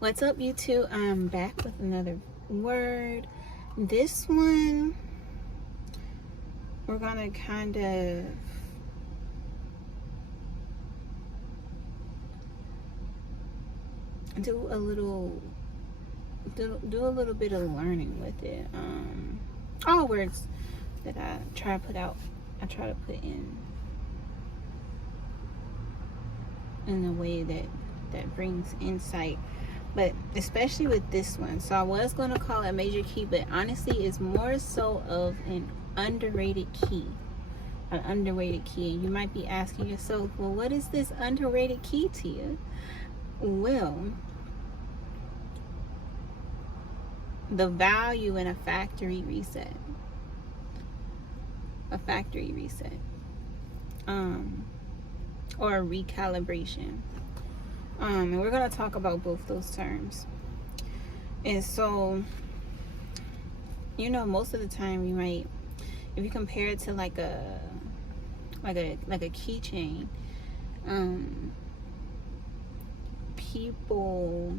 What's up, YouTube? I'm back with another word. This one, we're gonna kind of do a little bit of learning with it. All words that I try to put in a way that brings insight. But especially with this one, so I was going to call it a major key, but honestly it's more so of an underrated key. And you might be asking yourself, well, what is this underrated key, Tia? Well, the value in a factory reset, or a recalibration. And we're going to talk about both those terms. And so, most of the time you might, if you compare it to like a keychain, people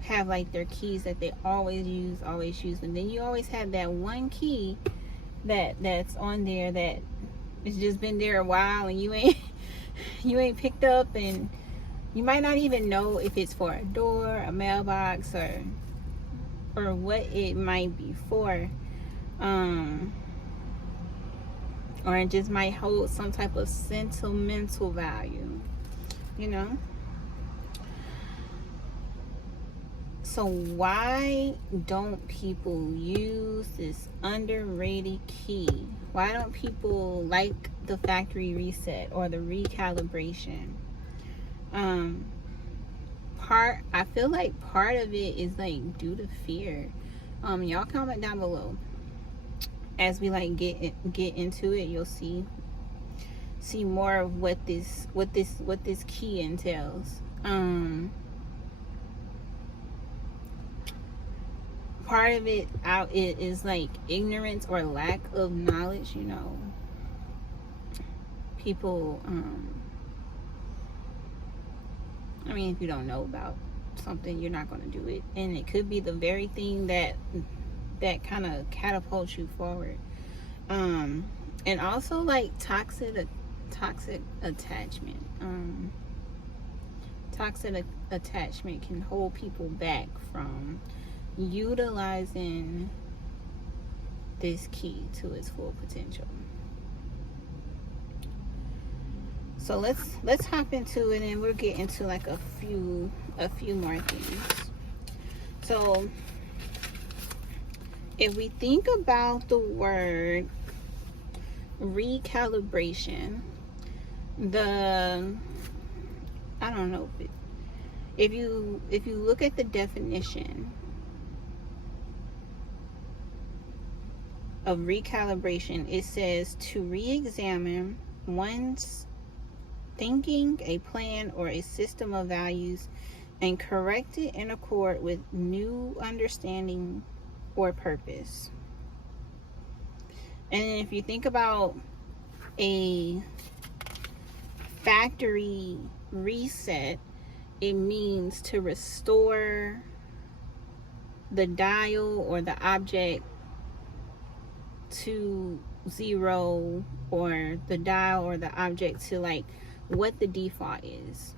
have like their keys that they always use, and then you always have that one key that's on there that it's just been there a while and you ain't picked up, and you might not even know if it's for a door, a mailbox, or what it might be for, or it just might hold some type of sentimental value, So why don't people use this underrated key? Why don't people like the factory reset or the recalibration? I feel like part of it is like due to fear. Y'all comment down below. As we like get into it, you'll see more of what this key entails. Part of it is like ignorance or lack of knowledge. People, if you don't know about something, you're not going to do it, and it could be the very thing that kind of catapults you forward. And also like toxic attachment. Toxic attachment can hold people back from utilizing this key to its full potential. So let's hop into it, and we'll get into like a few more things. So if we think about the word recalibration, if you look at the definition of recalibration, it says to re-examine one's thinking, a plan, or a system of values, and correct it in accord with new understanding or purpose. And if you think about a factory reset, it means to restore the dial or the object to zero, or the dial or the object to like what the default is.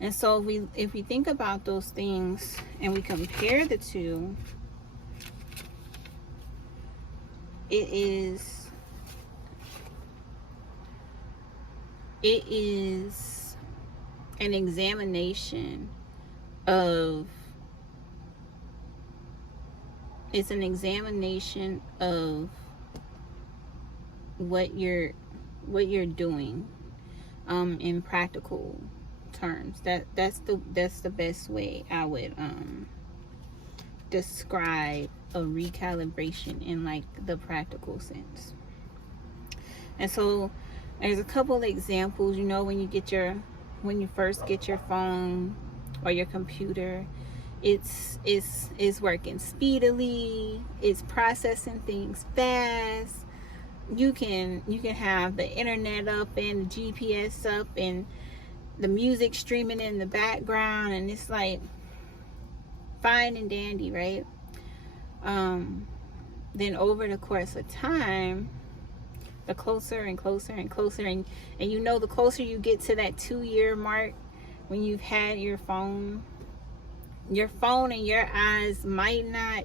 And so if we think about those things and we compare the two, it is an examination of what you're doing in practical terms. That's the best way I would describe a recalibration in like the practical sense. And so there's a couple examples. When you first get your phone or your computer, it's working speedily, it's processing things fast. You can have the internet up and the GPS up, and the music streaming in the background, and it's like fine and dandy, right? Then over the course of time, the closer and closer and closer, and you know, the closer you get to that 2-year mark, when you've had your phone and your eyes might not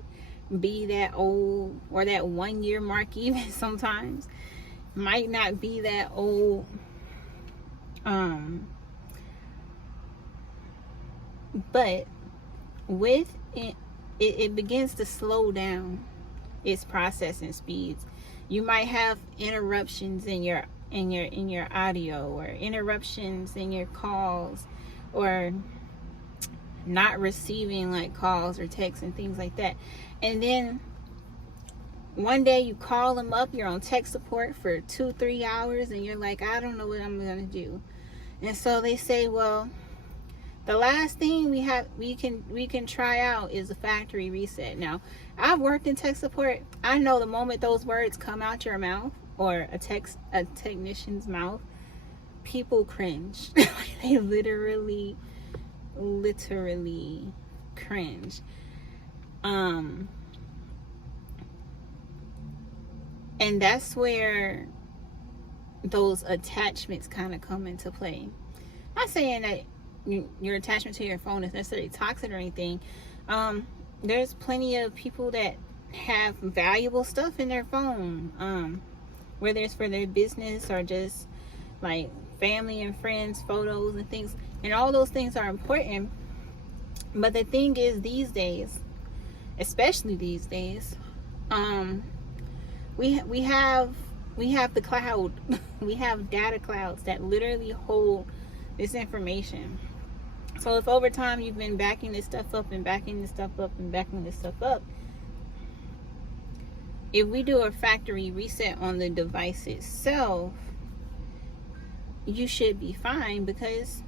be that old, or that 1-year mark even sometimes might not be that old. But with it begins to slow down its processing speeds. You might have interruptions in your audio, or interruptions in your calls, or not receiving like calls or texts and things like that. And then one day you call them up, you're on tech support for 2-3 hours, and you're like, I don't know what I'm gonna do. And so they say, well, the last thing we can try out is a factory reset. Now, I've worked in tech support. I know the moment those words come out your mouth, or a technician's mouth, people cringe. They literally cringe. And that's where those attachments kind of come into play. Not saying that your attachment to your phone is necessarily toxic or anything. There's plenty of people that have valuable stuff in their phone, whether it's for their business or just like family and friends photos and things, and all those things are important. But the thing is, these days, especially these days, we have the cloud. We have data clouds that literally hold this information. So if over time you've been backing this stuff up and backing this stuff up and backing this stuff up, if we do a factory reset on the device itself, you should be fine, because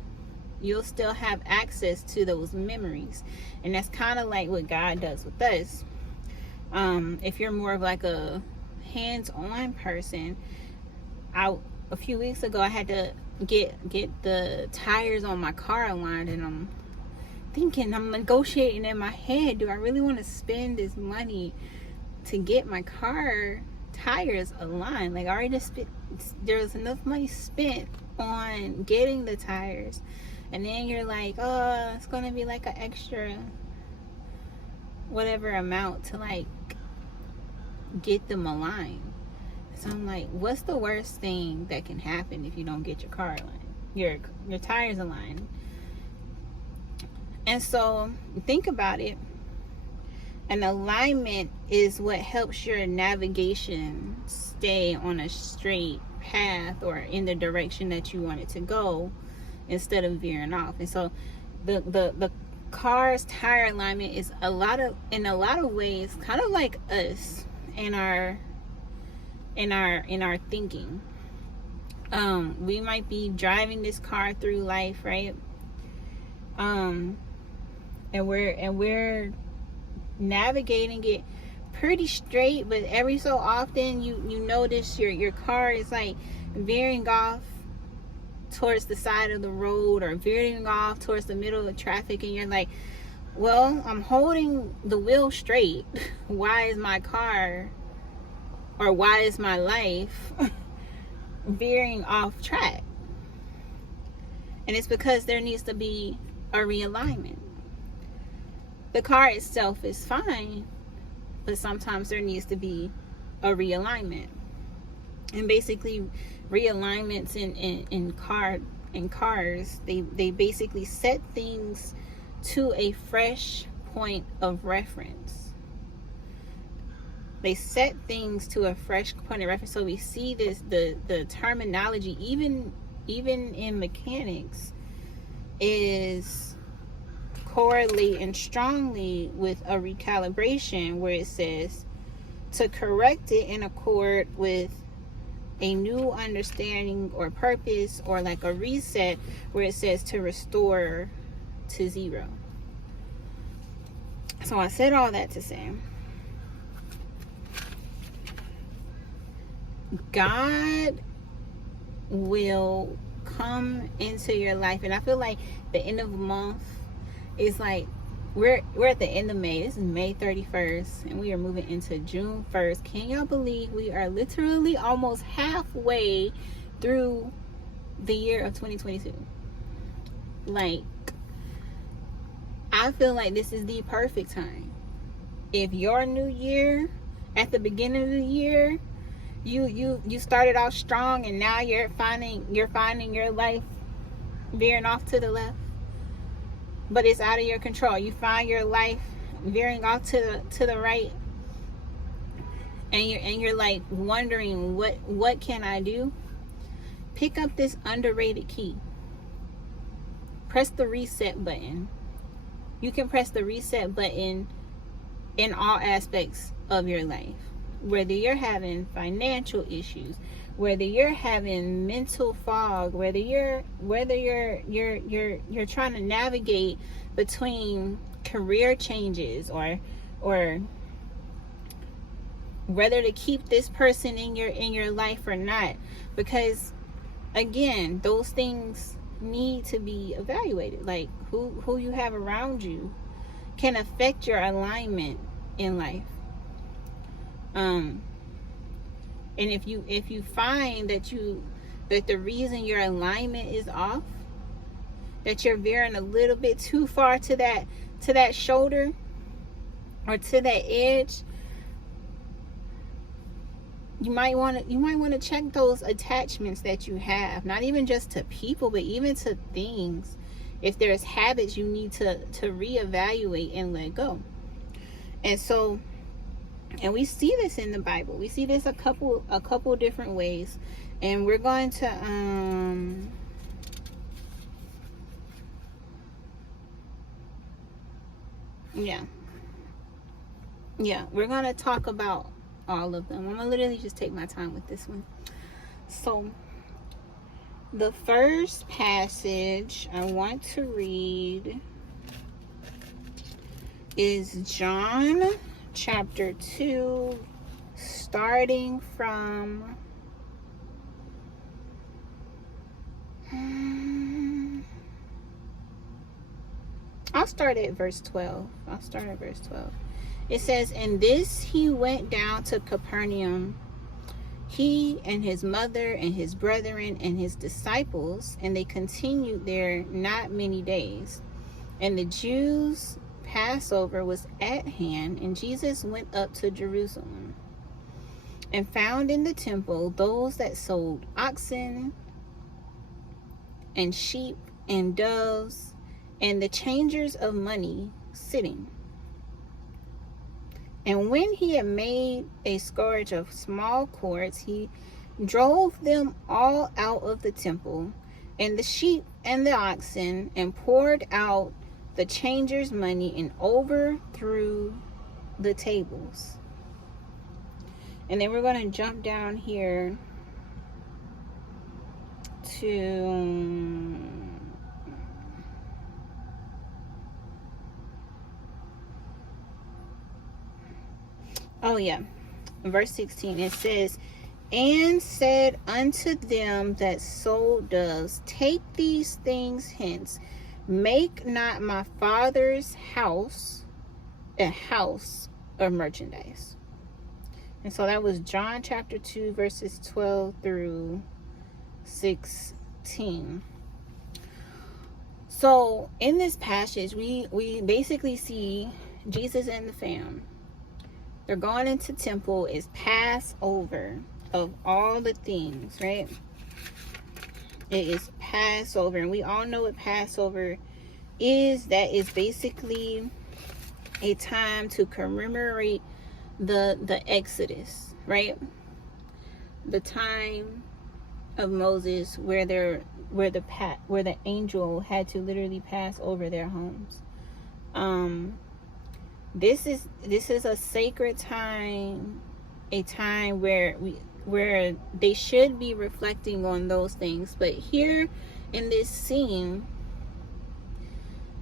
you'll still have access to those memories. And that's kind of like what God does with us. If you're more of like a hands-on person, a few weeks ago I had to get the tires on my car aligned, and I'm negotiating in my head, do I really want to spend this money to get my car tires aligned? Like, I already there was enough money spent on getting the tires, and then you're like, oh, it's gonna be like an extra whatever amount to like get them aligned. So I'm like, what's the worst thing that can happen if you don't get your car aligned, your tires aligned? And so think about it. An alignment is what helps your navigation stay on a straight path, or in the direction that you want it to go, instead of veering off. And so the car's tire alignment is in a lot of ways kind of like us in our thinking. We might be driving this car through life, right? And we're navigating it pretty straight, but every so often you notice your car is like veering off towards the side of the road, or veering off towards the middle of the traffic, and you're like, well, I'm holding the wheel straight. Why is my car, or why is my life veering off track? And it's because there needs to be a realignment. The car itself is fine, but sometimes there needs to be a realignment. And basically, realignments in cars, they basically set things to a fresh point of reference. They set things to a fresh point of reference. So we see this, the terminology, even in mechanics, is correlating strongly with a recalibration, where it says to correct it in accord with a new understanding or purpose, or like a reset, where it says to restore to zero. So I said all that to say, God will come into your life. And I feel like the end of the month is like, we're at the end of May. This is May 31st, and we are moving into June 1st. Can y'all believe we are literally almost halfway through the year of 2022? Like, I feel like this is the perfect time. If your new year, at the beginning of the year, you started off strong, and now you're finding your life veering off to the left, but it's out of your control. You find your life veering off to the right, and you're like wondering, what can I do? Pick up this underrated key. Press the reset button. You can press the reset button in all aspects of your life. Whether you're having financial issues, whether you're having mental fog, whether you're trying to navigate between career changes, or whether to keep this person in your life or not, because again, those things need to be evaluated. Like, who you have around you can affect your alignment in life. And if you find that the reason your alignment is off, that you're veering a little bit too far to that shoulder or to that edge, you might want to check those attachments that you have, not even just to people, but even to things. If there's habits you need to reevaluate and let go. And we see this in the Bible. We see this a couple different ways. And we're going to we're going to talk about all of them. I'm going to literally just take my time with this one. So the first passage I want to read is John chapter 2, starting from I'll start at verse 12. It says, "And this he went down to Capernaum, he and his mother and his brethren and his disciples, and they continued there not many days. And the Jews' Passover was at hand, and Jesus went up to Jerusalem, and found in the temple those that sold oxen and sheep and doves, and the changers of money sitting. And when he had made a scourge of small cords, he drove them all out of the temple, and the sheep and the oxen, and poured out the changers' money, and overthrew the tables." And then we're going to jump down here to verse 16. It says, "And said unto them that sold doves, Take these things hence, make not my Father's house a house of merchandise." And so that was John chapter 2, verses 12 through 16. So in this passage, we basically see Jesus and the fam. They're going into temple. It's Passover of all the things, right? It is Passover, and we all know what Passover is. That is basically a time to commemorate the Exodus, right? The time of Moses, where the angel had to literally pass over their homes. This is a sacred time, a time where they should be reflecting on those things. But here in this scene,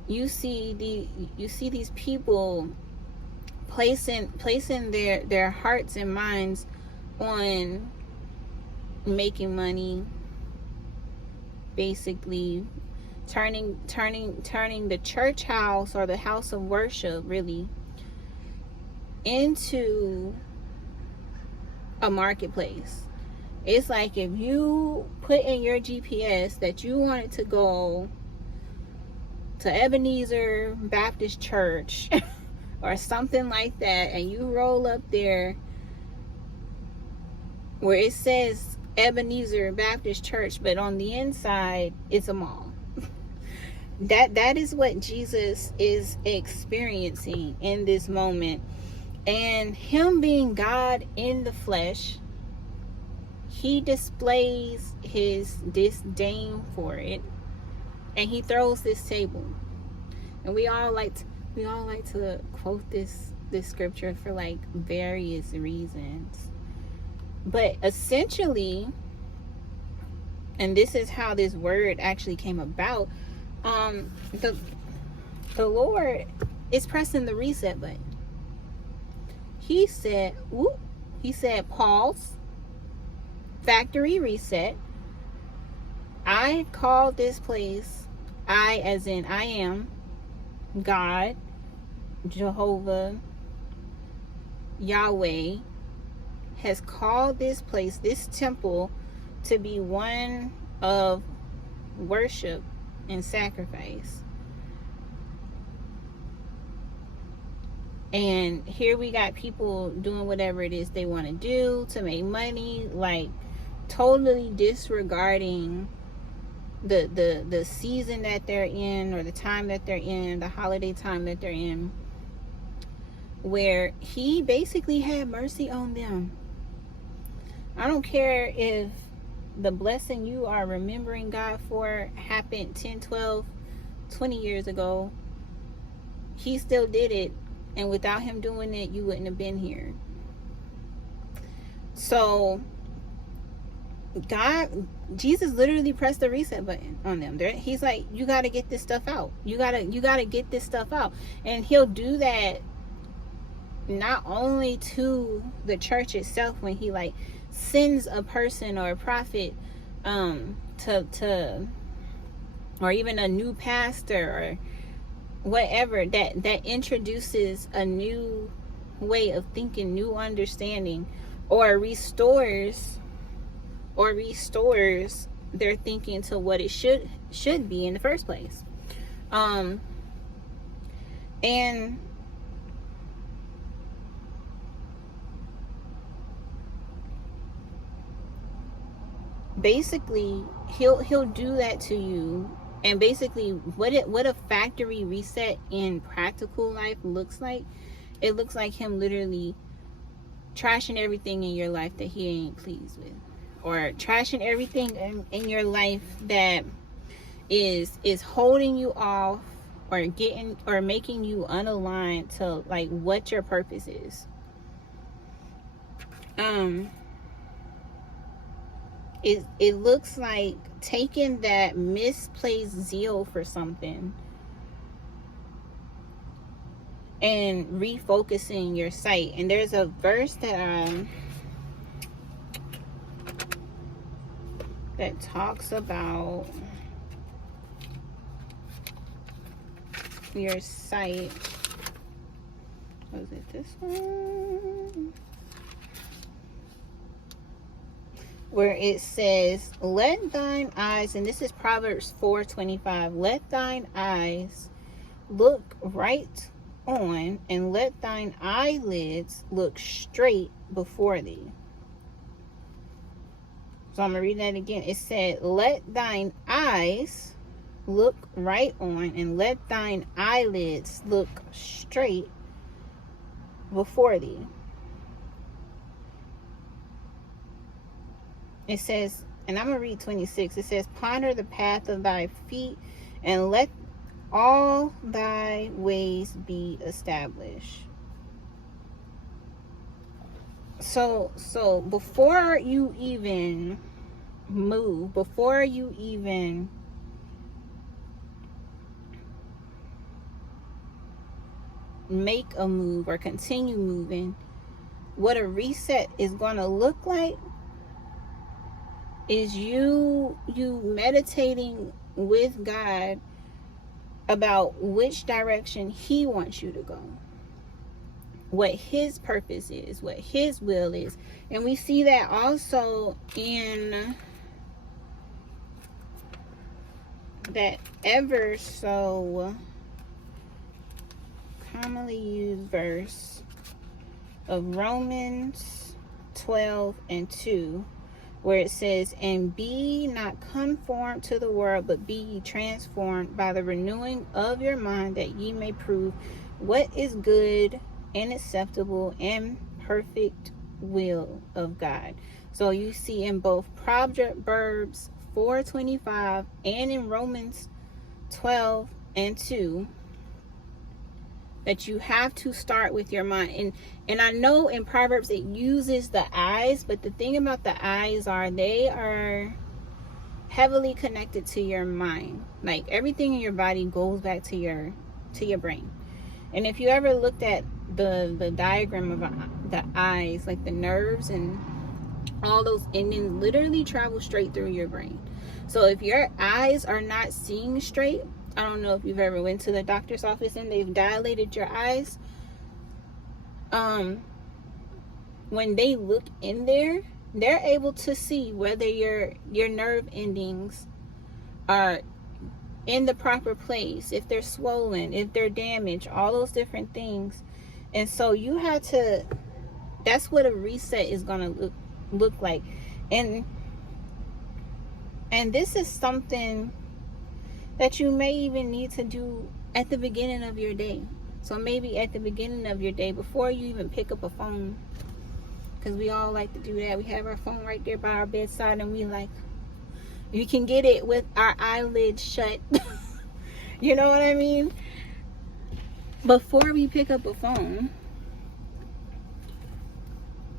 you see these people placing their hearts and minds on making money, basically turning the church house, or the house of worship, really, into a marketplace. It's like if you put in your GPS that you wanted to go to Ebenezer Baptist Church or something like that, and you roll up there where it says Ebenezer Baptist Church, but on the inside it's a mall. That is what Jesus is experiencing in this moment. And him being God in the flesh, he displays his disdain for it, and he throws this table. And we all like to quote this scripture for like various reasons. But essentially, and this is how this word actually came about, the Lord is pressing the reset button. He said, pause, factory reset. I call this place, I as in I am, God, Jehovah, Yahweh, has called this place, this temple, to be one of worship and sacrifice. And here we got people doing whatever it is they want to do to make money, like totally disregarding the season that they're in, or the time that they're in, the holiday time that they're in, where he basically had mercy on them. I don't care if the blessing you are remembering God for happened 10, 12, 20 years ago. He still did it, and without him doing it, you wouldn't have been here. So Jesus literally pressed the reset button on them. He's like, you got to get this stuff out. You got to get this stuff out. And he'll do that not only to the church itself, when he like sends a person or a prophet to or even a new pastor or whatever that introduces a new way of thinking, new understanding, or restores their thinking to what it should be in the first place. And basically he'll do that to you. And basically what a factory reset in practical life looks like, it looks like him literally trashing everything in your life that he ain't pleased with, or trashing everything in your life that is holding you off, or making you unaligned to like what your purpose is. It looks like taking that misplaced zeal for something and refocusing your sight. And there's a verse that talks about your sight. Was it this one? Where it says, let thine eyes, and this is Proverbs 4:25, let thine eyes look right on, and let thine eyelids look straight before thee. So I'm going to read that again. It said, let thine eyes look right on, and let thine eyelids look straight before thee. It says, and I'm going to read 26. It says, ponder the path of thy feet, and let all thy ways be established. So before you even move, before you even make a move or continue moving, what a reset is going to look like is you meditating with God about which direction he wants you to go, what his purpose is, what his will is. And we see that also in that ever so commonly used verse of Romans 12:2, where it says, and be not conformed to the world, but be ye transformed by the renewing of your mind, that ye may prove what is good and acceptable and perfect will of God. So you see in both Proverbs 4:25 and in Romans 12:2 that you have to start with your mind. And I know in Proverbs it uses the eyes, but the thing about the eyes are they are heavily connected to your mind. Like everything in your body goes back to your brain. And if you ever looked at the diagram of the eyes, like the nerves and all those endings literally travel straight through your brain. So if your eyes are not seeing straight, I don't know if you've ever went to the doctor's office and they've dilated your eyes. When they look in there, they're able to see whether your nerve endings are in the proper place, if they're swollen, if they're damaged, all those different things. And so you have to, that's what a reset is going to look like. And this is something that you may even need to do at the beginning of your day. So maybe at the beginning of your day, before you even pick up a phone, because we all like to do that. We have our phone right there by our bedside, and we like, you can get it with our eyelids shut. You know what I mean? Before we pick up a phone,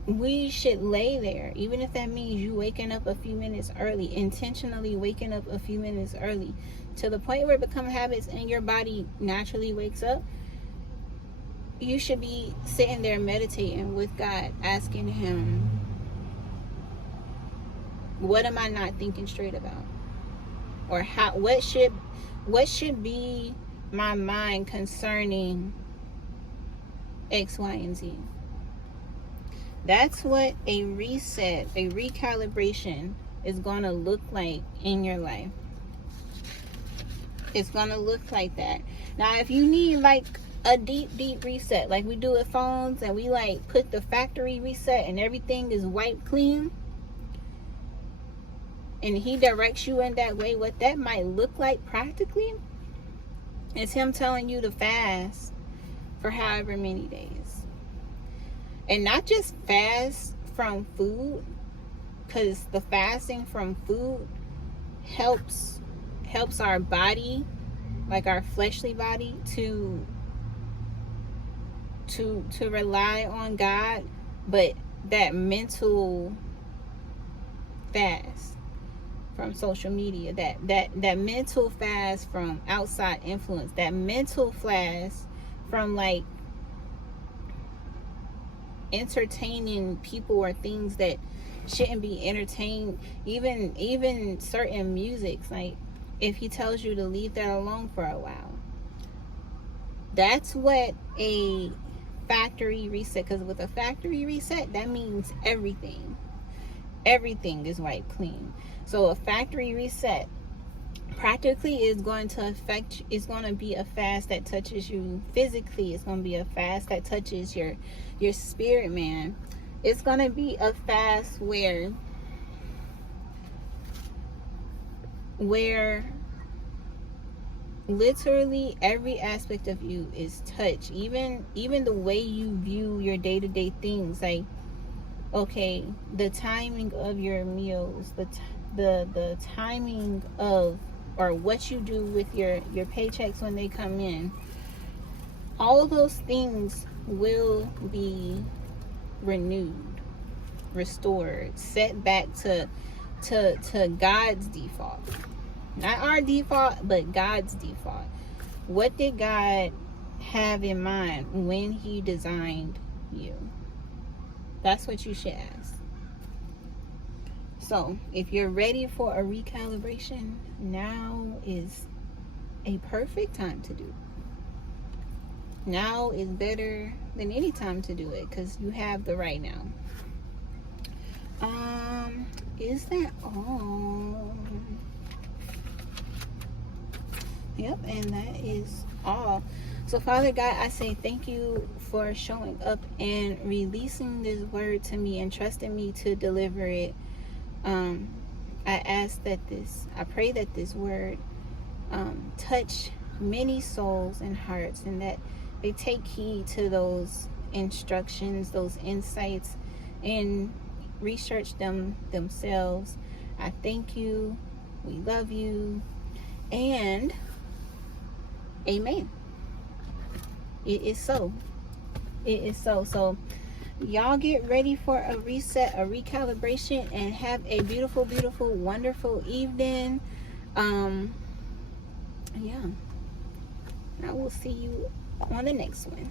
we should lay there, even if that means you waking up a few minutes early, intentionally waking up a few minutes early, to the point where it becomes habits and your body naturally wakes up. You should be sitting there meditating with God, asking him, what am I not thinking straight about? Or what should be my mind concerning X, Y, and Z? That's what a reset, a recalibration is going to look like in your life. It's going to look like that. Now, if you need like a deep reset, like we do with phones, and we like put the factory reset and everything is wiped clean, and he directs you in that way, what that might look like practically is him telling you to fast for however many days. And not just fast from food, because the fasting from food helps our body, like our fleshly body, to rely on God, but that mental fast from social media, that mental fast from outside influence, that mental fast from like entertaining people or things that shouldn't be entertained, even certain musics. Like if he tells you to leave that alone for a while, that's what a factory reset, because with a factory reset, that means everything is wiped clean. So a factory reset practically is going to be a fast that touches you physically. It's going to be a fast that touches your spirit, man. It's going to be a fast where literally every aspect of you is touched, even the way you view your day-to-day things. Like, okay, the timing of your meals, the timing of, or what you do with your paychecks when they come in, all those things will be renewed, restored, set back to God's default. Not our default, but God's default. What did God have in mind when he designed you? That's what you should ask. So if you're ready for a recalibration, now is a perfect time to do it. Now is better than any time to do it because you have the right now. Is that all? Yep, and that is all. So Father God, I say thank you for showing up and releasing this word to me and trusting me to deliver it. I pray that this word touch many souls and hearts, and that they take heed to those instructions, those insights, and research them themselves. I thank you. We love you. And amen. It is so. It is so. So y'all get ready for a reset, a recalibration, and have a beautiful, beautiful, wonderful evening. Yeah. I will see you on the next one.